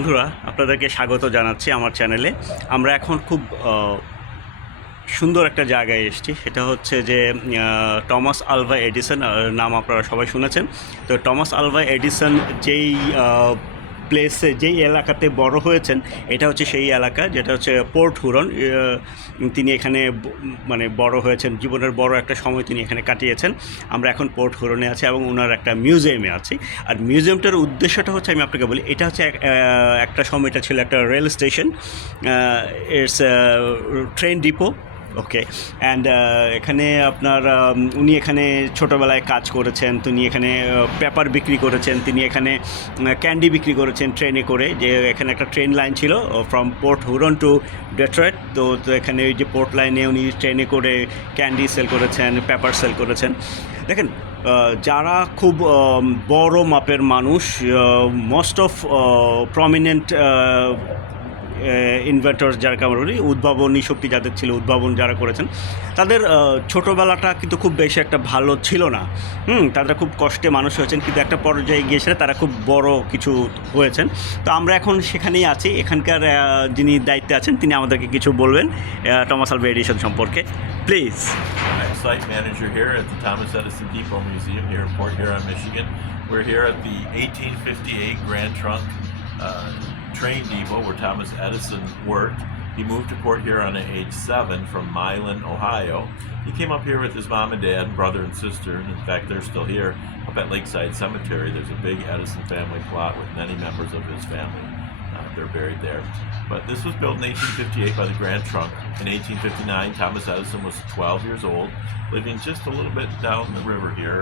বন্ধুরা আপনাদেরকে স্বাগত জানাচ্ছি আমার চ্যানেলে। আমরা এখন খুব সুন্দর একটা জায়গায় এসেছি, সেটা হচ্ছে যে টমাস আলভা এডিসন নাম আপনারা সবাই শুনেছেন। তো টমাস আলভা এডিসন যেই প্লেসে, যেই এলাকাতে বড় হয়েছেন, এটা হচ্ছে সেই এলাকা যেটা হচ্ছে পোর্ট হুরন। তিনি এখানে মানে বড় হয়েছেন, জীবনের বড় একটা সময় তিনি এখানে কাটিয়েছেন। আমরা এখন পোর্ট হুরনে আছি এবং ওনার একটা মিউজিয়ামে আছি। আর মিউজিয়ামটার উদ্দেশ্যটা হচ্ছে, আমি আপনাকে বলি, এটা হচ্ছে একটা সময় এটা ছিল একটা rail station, it's train depot. ওকে। অ্যান্ড এখানে আপনার উনি এখানে ছোটোবেলায় কাজ করেছেন, তিনি এখানে পেপার বিক্রি করেছেন, তিনি এখানে ক্যান্ডি বিক্রি করেছেন ট্রেনে করে। যে এখানে একটা ট্রেন লাইন ছিল from Port Huron to Detroit. তো এখানে ওই যে পোর্ট লাইনে উনি ট্রেনে করে ক্যান্ডি সেল করেছেন, পেপার সেল করেছেন। দেখেন, যারা খুব বড় মাপের মানুষ, মোস্ট অফ প্রমিনেন্ট ইনভেন্টর, যারা আমরা বলি উদ্ভাবনী শক্তি যাদের ছিল, উদ্ভাবন যারা করেছেন, তাদের ছোটোবেলাটা কিন্তু খুব বেশি একটা ভালো ছিল না। তারা খুব কষ্টে মানুষ হয়েছেন, কিন্তু একটা পর্যায়ে গিয়েছিলেন তারা খুব বড় কিছু হয়েছেন। তো আমরা এখন সেখানেই আছি। এখানকার যিনি দায়িত্বে আছেন তিনি আমাদেরকে কিছু বলবেন টমাস আলভা এডিসন সম্পর্কে। Please. I'm site manager here at the Thomas Edison Depot Museum here in Port Huron, Michigan. We're here at the 1858 Grand Trunk train depot where Thomas Edison worked. He moved to Port Huron at age 7 from Milan, Ohio. He came up here with his mom and dad, brother and sister, and in fact they're still here up at Lakeside Cemetery. There's a big Edison family plot with many members of his family. They're buried there. But this was built in 1858 by the Grand Trunk. In 1859, Thomas Edison was 12 years old, living just a little bit down the river here,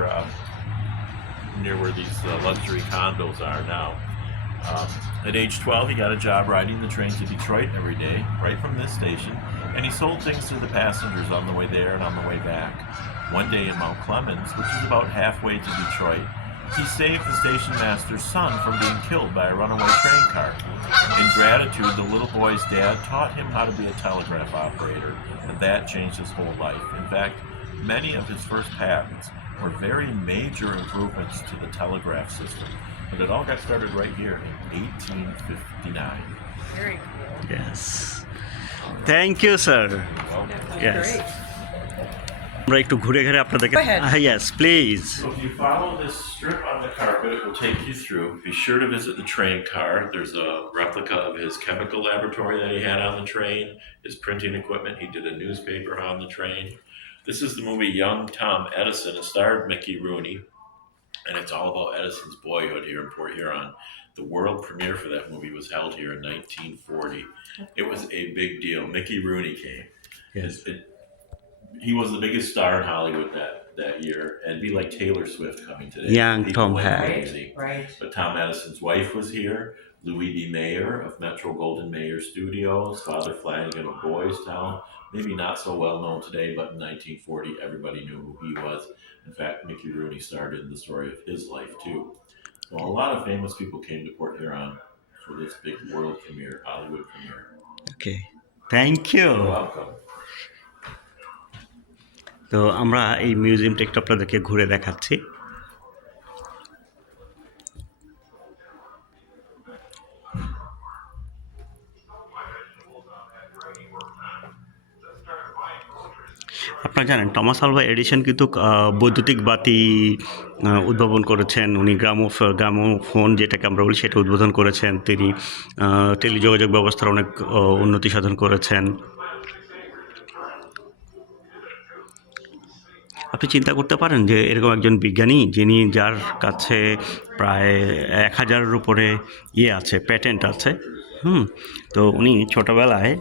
near where these luxury condos are now. At age 12, he got a job riding the train to Detroit every day, right from this station, and he sold things to the passengers on the way there and on the way back. One day in Mount Clemens, which is about halfway to Detroit, he saved the station master's son from being killed by a runaway train car. In gratitude, the little boy's dad taught him how to be a telegraph operator, and that changed his whole life. In fact, many of his first patents were very major improvements to the telegraph system. But it all got started right here in 1859. Very cool. Yes. Thank you, sir. Yes. Great. আমরা একটু ঘুরে ঘুরে আপনাদেরকে, Go ahead. yes please. So if you follow this strip on the carpet, it will take you through. Be sure to visit the train car. There's a replica of his chemical laboratory that he had on the train, his printing equipment. He did a newspaper on the train. This is the movie Young Tom Edison. It starred Mickey Rooney, and it's all about Edison's boyhood here in Port Huron. The world premiere for that movie was held here in 1940. It was a big deal. Mickey Rooney came. Yes. He was the biggest star in Hollywood that year, and it'd be like Taylor Swift coming today. Young People Tom went had. crazy. Right. But Tom Edison's wife was here, Louis D. Mayer of Metro Golden Mayer Studios, Father Flanagan of Boys Town. Maybe not so well known today, but in 1940, everybody knew who he was. In fact, Mickey Rooney started in the story of his life, too. So a lot of famous people came to Port Huron for this big world premiere, Hollywood premiere. Okay. Thank you. You're welcome. তো আমরা এই মিউজিয়ামটা একটু আপনাদেরকে ঘুরে দেখাচ্ছি। আপনারা জানেন টমাস আলভা এডিসন কিন্তু বৈদ্যুতিক বাতি উদ্ভাবন করেছেন। উনি গ্রামোফোন যেটাকে আমরা বলি সেটা উদ্বোধন করেছেন। তিনি টেলিযোগাযোগ ব্যবস্থার অনেক উন্নতি সাধন করেছেন। আপনি চিন্তা করতে পারেন যে এরকম একজন বিজ্ঞানী, যার কাছে প্রায় 1000-এর উপরে আছে, প্যাটেন্ট আছে। তো উনি ছোটোবেলায়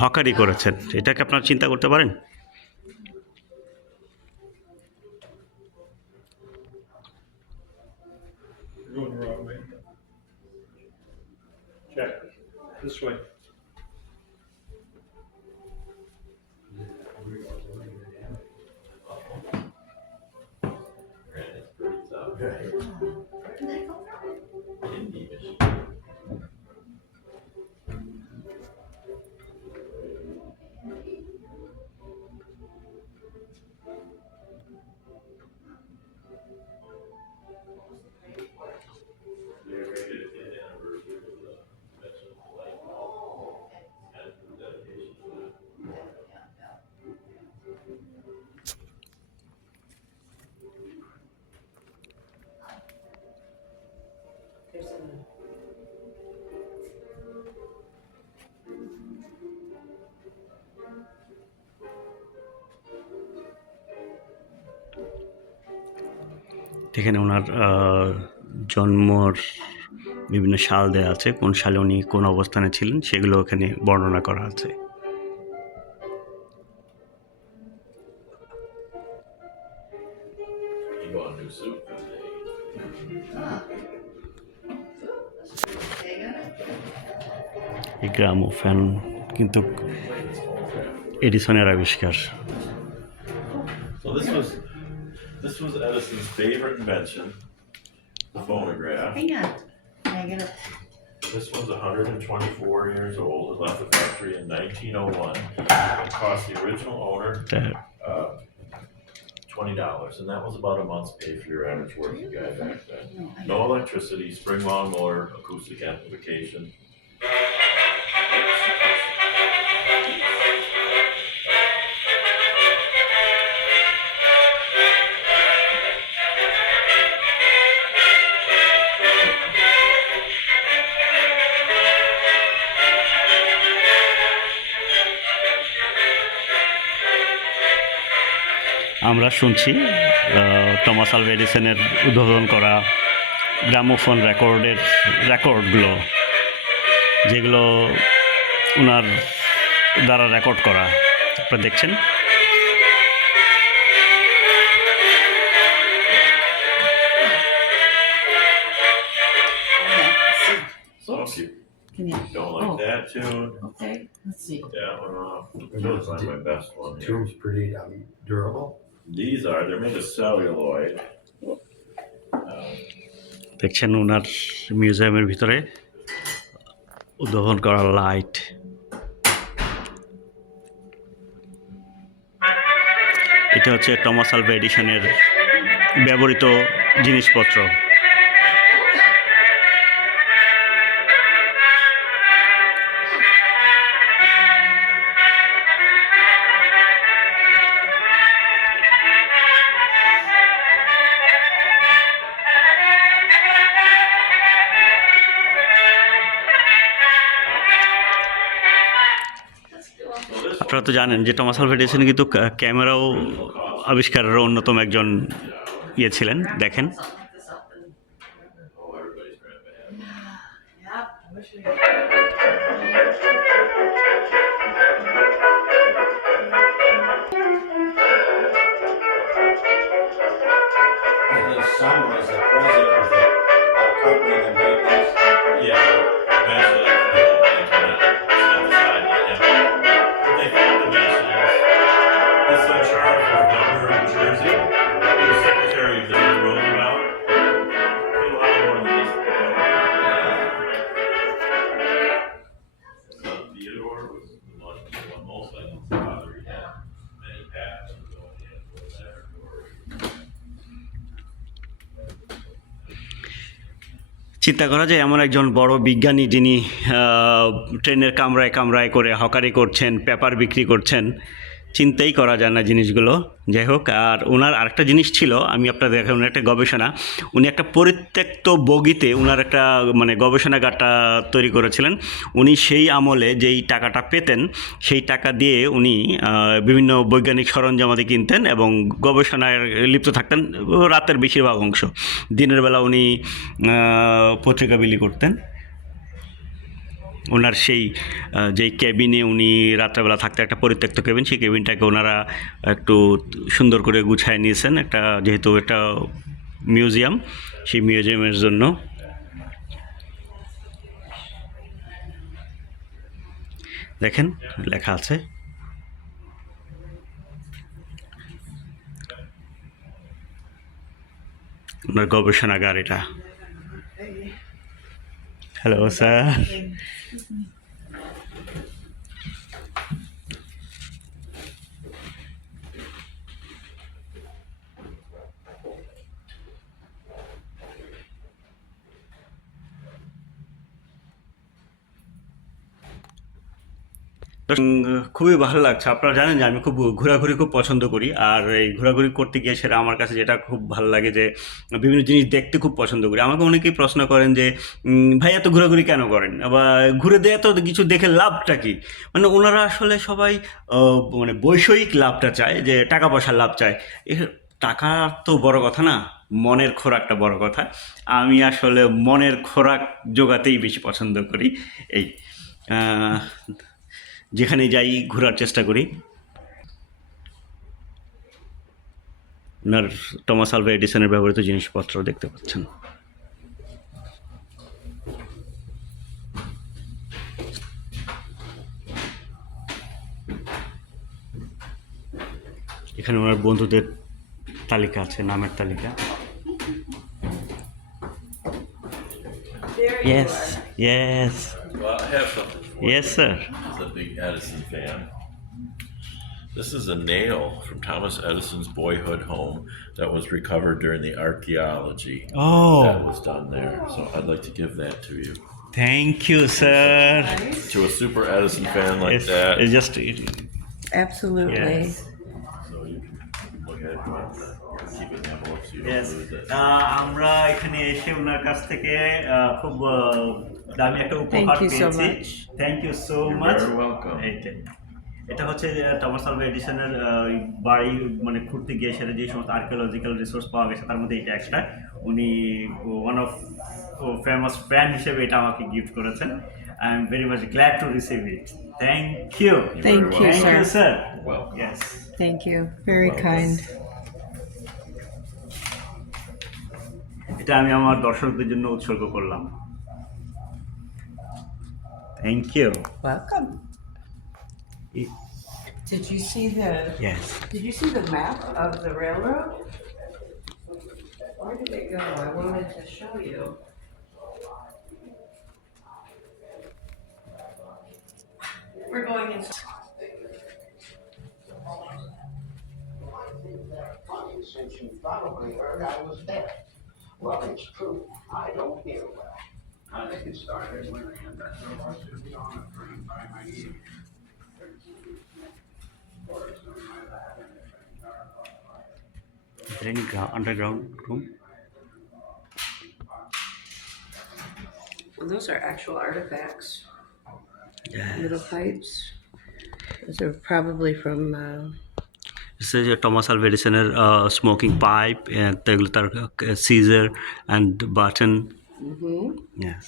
হকারি করেছেন। এটাকে আপনারা চিন্তা করতে পারেন। Going the wrong way. Check. This way. এখানে ওনার জন্মর বিভিন্ন সাল দেওয়া আছে, কোন সালে উনি কোন অবস্থানে ছিলেন সেগুলো এখানে বর্ণনা করা আছে। You bought a new suit for the day. এই গ্রামোফোন কিন্তু এডিসনের আবিষ্কার। So this was Edison's favorite invention, the phonograph. Hang on. I gotta. This one's 124 years old. It left the factory in 1901. It cost the original owner uh, $20, and that was about a month's pay for your average working guy back then. No electricity, spring lawnmower, acoustic amplification. আমরা শুনছি Thomas Alva এডিসনের উদ্ভাবন করা গ্রামোফোন রেকর্ডগুলো, যেগুলো ওনার দ্বারা রেকর্ড করা আপনারা দেখছেন। So if you Can you? don't like Oh. that tune, Okay. Let's see. that one off. Those are my best one here. Tune's pretty durable. They're made of celluloid. দেখছেন ওনার মিউজিয়ামের ভিতরে উদ্ভাবন করা লাইট। এটা হচ্ছে টমাস আলভা এডিসনের ব্যবহৃত জিনিসপত্র। আপনারা তো জানেন যে টমাস আলভা এডিসন কিন্তু ক্যামেরাও আবিষ্কারের অন্যতম একজন ছিলেন। দেখেন Oh, everybody's grandma. Yeah. I wish we. His son was the president of the company that made this. Yeah, eventually they kind of stepped aside. What they failed to mention is this Charles was governor of New Jersey. He was secretary of Theodore Roosevelt. He did a lot more than just so Theodore was the one most like his father. He had many paths. He was only in for territory. চিন্তা করা যায় এমন একজন বড় বিজ্ঞানী যিনি ট্রেনের কামরায় কামরায় করে হকারি করছেন, পেপার বিক্রি করছেন, চিন্তাই করা যায় না জিনিসগুলো। যাই হোক, আর ওনার আরেকটা জিনিস ছিল, আমি আপনাদের দেখাই, ওনার একটা গবেষণা, উনি একটা পরিত্যক্ত বগিতে ওনার একটা গবেষণাগারটা তৈরি করেছিলেন। উনি সেই আমলে যেই টাকাটা পেতেন সেই টাকা দিয়ে উনি বিভিন্ন বৈজ্ঞানিক সরঞ্জামাদি কিনতেন এবং গবেষণায় লিপ্ত থাকতেন রাতের বেশিরভাগ অংশ। দিনের বেলা উনি পত্রিকা বিলি করতেন। ওনার সেই যেই কেবিনে উনি রাত্রেবেলা থাকতেন, একটা পরিত্যক্ত কেবিন, সেই কেবিনটাকে ওনারা একটু সুন্দর করে গুছায় নিয়েছেন, একটা যেহেতু একটা মিউজিয়াম, সেই মিউজিয়ামের জন্য। দেখেন লেখা আছে ওনার গবেষণাগার এটা। Hello sir. তো খুবই ভালো লাগছে। আপনারা জানেন যে আমি খুব ঘোরাঘুরি খুব পছন্দ করি, আর এই ঘোরাঘুরি করতে গিয়ে সেটা আমার কাছে যেটা খুব ভালো লাগে যে বিভিন্ন জিনিস দেখতে খুব পছন্দ করি। আমাকে অনেকেই প্রশ্ন করেন যে ভাই এত ঘোরাঘুরি কেন করেন, বা ঘুরে দিয়ে এত কিছু দেখে লাভটা কি? মানে ওনারা আসলে সবাই মানে বৈষয়িক লাভটা চায়, যে টাকা পয়সার লাভ চায়। টাকা তো বড় কথা না, মনের খোরাকটা বড় কথা। আমি আসলে মনের খোরাক জোগাতেই বেশি পছন্দ করি। এই যেখানে যাই ঘোরার চেষ্টা করি। ওনার টমাস আলভা এডিসনের ব্যবহৃত জিনিসপত্র দেখতে পাচ্ছেন। এখানে ওনার বন্ধুদের তালিকা আছে, নামের তালিকা। There you Yes, are. yes, Well, I have something for yes, you. sir. As a big Edison fan. This is a nail from Thomas Edison's boyhood home that was recovered during the archaeology that Oh, was done there. So I'd like to give that to you. thank you, sir. Nice. To a super Edison fan like It's, that. it's just Absolutely. Yes. So you can look at it. Keep it in the envelope so you Yes. don't lose it. আমরা এখানে এসে ওনার কাছ থেকে খুব দামি একটা উপহার Thank you so পেয়েছি। much. Thank you so You're much. very welcome. এটা হচ্ছে টমাস আলভা এডিসনের বাড়ি মানে ঘুরতে গিয়ে সেটা যে সমস্ত আর্কিওলজিক্যাল রিসোর্স পাওয়া গেছে তার মধ্যে এটা একটা। উনি ওয়ান অফ ফেমাস ফ্যান হিসেবে এটা আমাকে গিফট করেছেন। I am very much glad to receive it. Thank you. Thank you, thank you sir. Sir. Welcome. Yes. Thank you. Very Welcome. kind. এটা আমি আমার দর্শকদের জন্য উৎসর্গ করলাম। Thank you. Welcome. Did you see the Yes. Did you see the map of the railroad? Where did it go? I wanted to show you. We're going in. Since you probably heard I was dead. Well, it's true. I don't feel well. I think it started when I had that little to on a train by my knee. Is there any underground room? Well, those are actual artifacts. Yes. Little pipes. Those are probably from. This is Thomas Alva Edisoner smoking pipe, and the Caesar and button. Yes.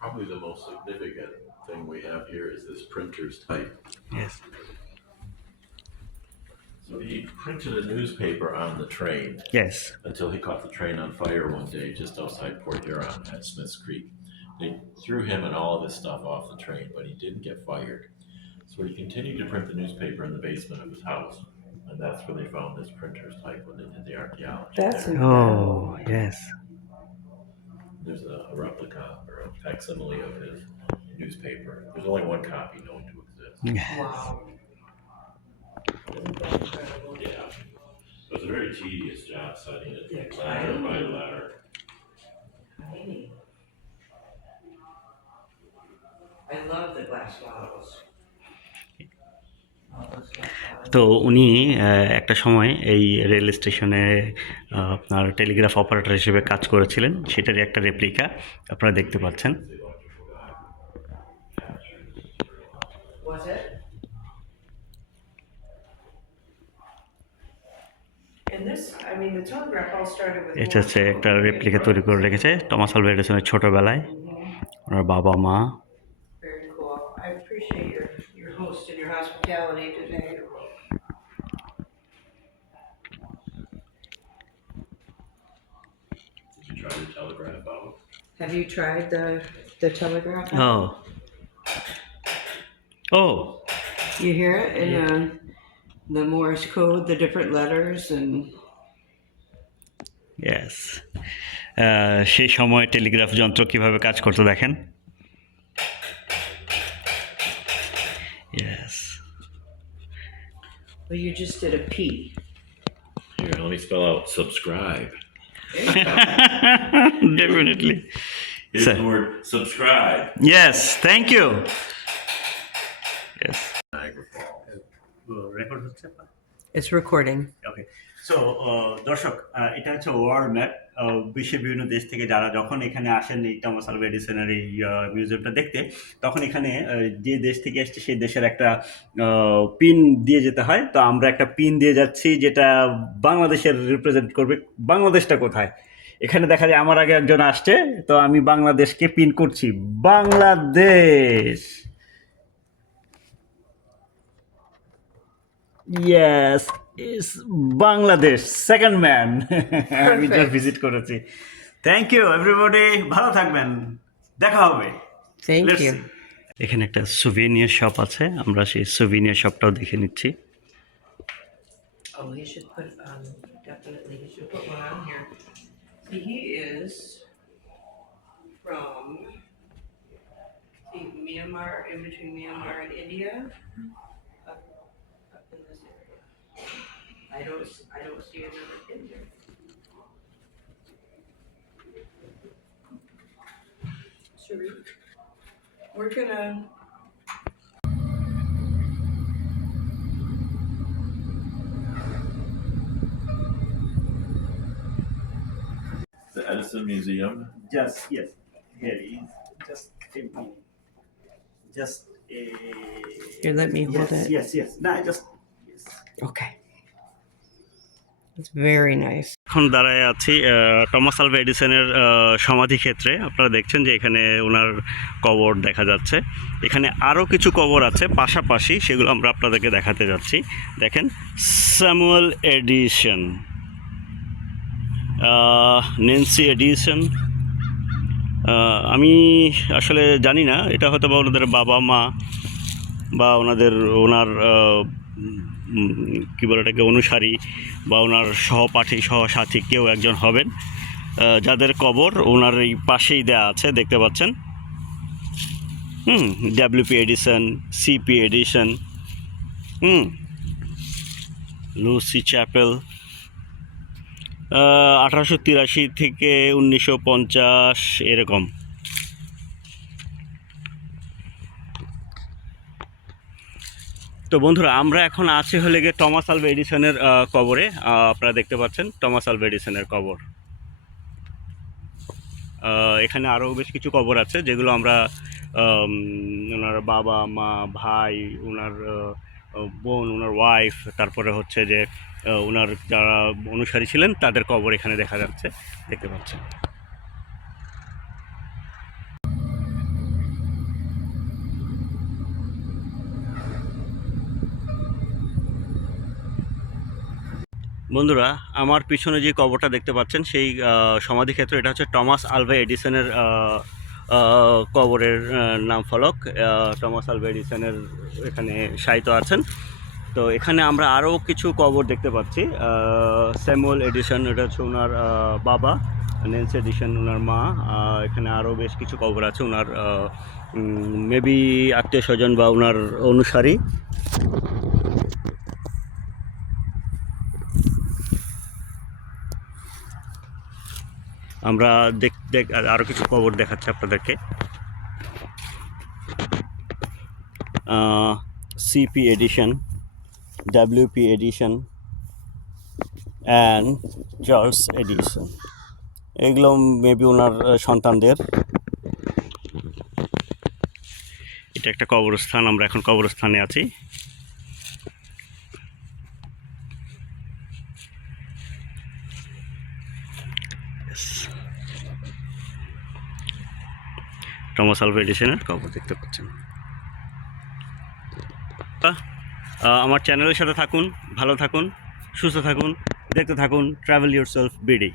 Probably the most significant thing we have here is this printer's type. Yes. So he printed a newspaper on the train Yes. until he caught the train on fire one day just outside Port Huron at Smith's Creek. They threw him and all of his stuff off the train, but he didn't get fired. So he continued to print the newspaper in the basement of his house. And that's where they found this printer's type when they did the archaeology. That's there. Oh, yes. There's a replica or a facsimile of his newspaper. There's only one copy known to exist. wow. Yeah. It was a very tedious job studying it letter by letter. Tiny. I love the glass bottles. তো উনি একটা সময় এই রেল স্টেশনে আপনার Telegraph operator হিসেবে কাজ করেছিলেন, সেটারই একটা রেপ্লিকা আপনারা দেখতে পাচ্ছেন। Was it? And this, I mean, the telegraph all started with. এটা হচ্ছে একটা রেপ্লিকা তৈরি করে রেখেছে টমাস আলভা এডিসনের ছোটোবেলায়, ওনার বাবা মা। Very cool. I appreciate your host and your hospitality today. Did you try the telegraph out? Have you tried the telegraph? Oh. Oh. You hear it in the Morse code, the different letters, and Yes. সেই সময় টেলিগ্রাফ যন্ত্র কিভাবে কাজ করতে দেখেন। Yes. well, you just did a P. Here, let me spell out subscribe. Definitely. Here's Sir. the word subscribe. Yes, thank you. Yes. Niagara Falls. Record হচ্ছে It's recording. Okay so দর্শক এটা হচ্ছে ওয়ার্ল্ড ম্যাপ বিশ্বের বিভিন্ন দেশ থেকে যারা যখন এখানে আসেন এই টমাস আলভা এডিসনের এই মিউজিয়ামটা দেখতে তখন এখানে যে দেশ থেকে এসছে সেই দেশের একটা পিন দিয়ে যেতে হয়। তো আমরা একটা পিন দিয়ে যাচ্ছি যেটা বাংলাদেশের রিপ্রেজেন্ট করবে। বাংলাদেশটা কোথায়? এখানে দেখা যায় আমার আগে একজন আসছে, তো আমি বাংলাদেশকে পিন করছি। বাংলাদেশ, ইয়েস ইস বাংলাদেশ, সেকেন্ড ম্যান। আমি জাস্ট ভিজিট করেছি। থ্যাংক ইউ এভরিবডি, ভালো থাকবেন, দেখা হবে। Thank Let's you. see. এখানে একটা সুভিনিয়ার শপ আছে, আমরা সেই সুভিনিয়ার শপটাও দেখে নিচ্ছি। Oh, he should put, definitely, he should put one on here. See, he is from, see, Myanmar, in between Myanmar and India, up in this area. I don't see another India. Sharif, we're gonna, The Edison Museum. Just yes, here is just just a. Here, let me hold it. Yes. No, just yes. Okay. It's very nice. এখন দাঁড়ায় আছি Thomas Alva এডিসনের সমাধি ক্ষেত্রে। আপনারা দেখছেন যে এখানে ওনার কবর দেখা যাচ্ছে। এখানে আরও কিছু কবর আছে পাশাপাশি, সেগুলো আমরা আপনাদেরকে দেখাতে যাচ্ছি। দেখেন, স্যামুয়েল এডিসন, নেন্সি এডিসন। আমি আসলে জানি না, এটা হয়তো বা ওনাদের বাবা মা বা ওনার কী বলে এটাকে, অনুসারী বা ওনার সহপাঠী সহসাথী কেউ একজন হবেন, যাদের কবর ওনার এই পাশেই দেওয়া আছে, দেখতে পাচ্ছেন। WP Edison, CP Edison, Lucy Chapel, 1883 থেকে 1950 এরকম। তো বন্ধুরা, আমরা এখন আছি হলে গিয়ে টমাস আলভা এডিসনের কবরে। আপনারা দেখতে পাচ্ছেন টমাস আলভা এডিসনের কবর। এখানে আরও বেশ কিছু কবর আছে যেগুলো আমরা ওনার বাবা মা ভাই, ওনার বোন, ওনার ওয়াইফ, তারপরে হচ্ছে যে ওনার যারা অনুসারী ছিলেন তাদের কবর এখানে দেখা যাচ্ছে, দেখতে পাচ্ছেন। বন্ধুরা, আমার পিছনে যে কবরটা দেখতে পাচ্ছেন সেই সমাধিক্ষেত্র, এটা হচ্ছে টমাস আলভা এডিসনের কবরের নাম ফলক। টমাস আলভা এডিসনের এখানে শায়িত আছেন। তো এখানে আমরা আরও কিছু কবর দেখতে পাচ্ছি। স্যামুয়েল এডিসন, এটা হচ্ছে ওনার বাবা, নেন্সি এডিসন ওনার মা। এখানে আরও বেশ কিছু কবর আছে ওনার মেবি আত্মীয় স্বজন বা ওনার অনুসারী। আমরা আরও কিছু কবর দেখাচ্ছি আপনাদেরকে। CP Edison, WP Edison and Charles Edison, এগুলো মেবি ওনার সন্তানদের। এটা একটা কবরস্থান, আমরা এখন কবরস্থানে আছি। টমাস আলভা এডিসনের কবর দেখতে পাচ্ছেন। আমার চ্যানেলের সাথে থাকুন, ভালো থাকুন, সুস্থ থাকুন, দেখতে থাকুন ট্রাভেল ইয়োরসেলফ বিডি।